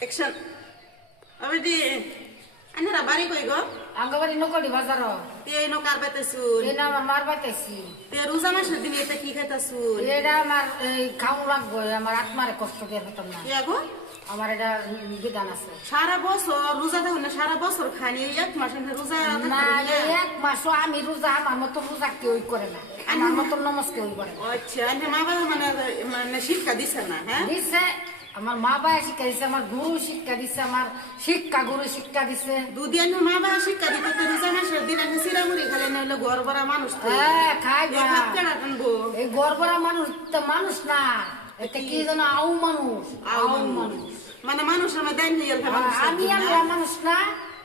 Action আবেদি আনারা বাড়ি কই গো আঙ্গবাড়ি নকলি বাজার তে এই নকার বাইতেছুন এই না আমার মার বাইতেছি তে রোজা মাসের দিন এটা কি খাইতাছুন এটা আমার খাওয়া লাগবে আমার আত্মারে কষ্ট দিয়ে হতাম না কে গো আমার এটা বিধান আছে সারা বছর রোজা দেখুন না সারা বছর খানি এক মাস রোজা না এক মাসও আমি রোজা আমার মতো রোজা কেউ করে না আমার মতো নমাজ কেউ করে না আচ্ছা আনে মা বাবা মানে মানে শিক্ষা দিছে না হ্যাঁ দিছে আমার মা বাবা শিক্ষা দিছে আমার গুরু শিক্ষা দিছে আমার শিক্ষা গুরু শিক্ষা দিছে দুদিন মা বাবা শিক্ষা দিতে তো রোজা মাসের দিন আমি সিরামুড়ি খালে না হলে ঘর ভরা মানুষ তো হ্যাঁ খাই হাত কেনা টানবো এই গড়বড়া মানুষ তো মানুষ না এটা কি যেন আউ মানুষ আউ মানুষ মানে মানুষের মধ্যে আমি আর মানুষ না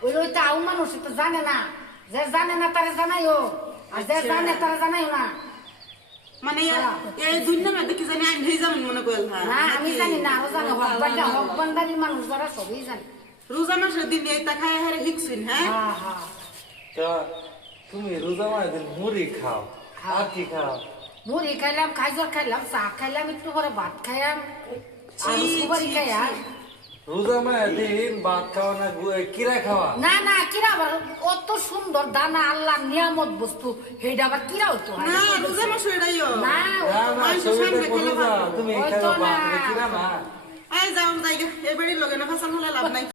ওই ওইটা আউ মানুষ তো জানে না যে জানে না তারা জানাইও আর যে জানে তারা জানাইও না মানে এই দুনিয়ার মধ্যে কি জানি আমি হয়ে যাবেন মনে করল না আমি জানি না আরো জানে হক বান্দারি মানুষ যারা সবই জানে রোজা মাসের দিন এইটা খায় হারে হিকছিন হ্যাঁ তুমি রোজা মাসের মুড়ি খাও আর কি খাও মুড়ি খাইলাম খাইজর খাইলাম চা খাইলাম একটু পরে ভাত খাইলাম আলু সুপারি খাইলাম রোজা মাসের দিন ভাত খাওয়া না কিরা খাওয়া না না কিরা আবার অত সুন্দর দানা আল্লাহ নিয়ামত বস্তু সেইটা আবার কিরা হতো না রোজা মাস এটাইও না তুমি ওই তো খাও না। ভাত কিরা না এই যাও যাই এবারে লগে না ফাসাল হলে লাভ নাই